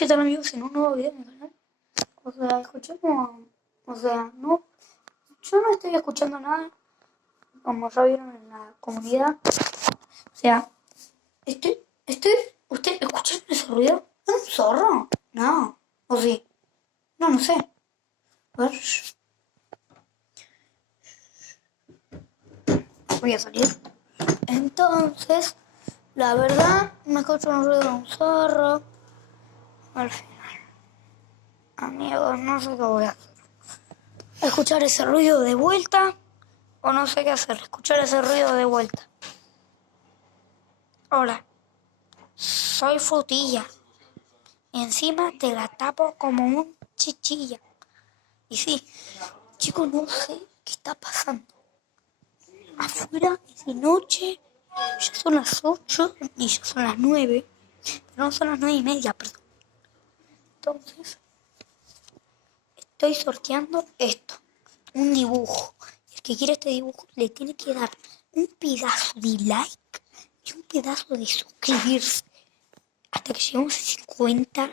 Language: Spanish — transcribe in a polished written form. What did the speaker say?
¿Qué tal, amigos? En un nuevo video en mi canal. O sea, escuchemos. O sea, no. Yo no estoy escuchando nada. Como ya vieron en la comunidad. O sea, estoy. ¿Usted escucharon ese ruido? ¿Es un zorro? No. ¿O sí? No, no sé. A ver. Voy a salir. Entonces, la verdad, me escucho un ruido de un zorro. Al final. Amigos, no sé qué voy a hacer. ¿Escuchar ese ruido de vuelta? O no sé qué hacer, escuchar ese ruido de vuelta. Hola, soy Frutilla. Y encima te la tapo como un chichilla. Y sí, chicos, no sé qué está pasando. Afuera es de noche, ya son las 8 y ya son las 9. Pero no son las 9:30, perdón. Entonces, estoy sorteando esto. Un dibujo. El que quiere este dibujo le tiene que dar un pedazo de like y un pedazo de suscribirse hasta que lleguemos a 50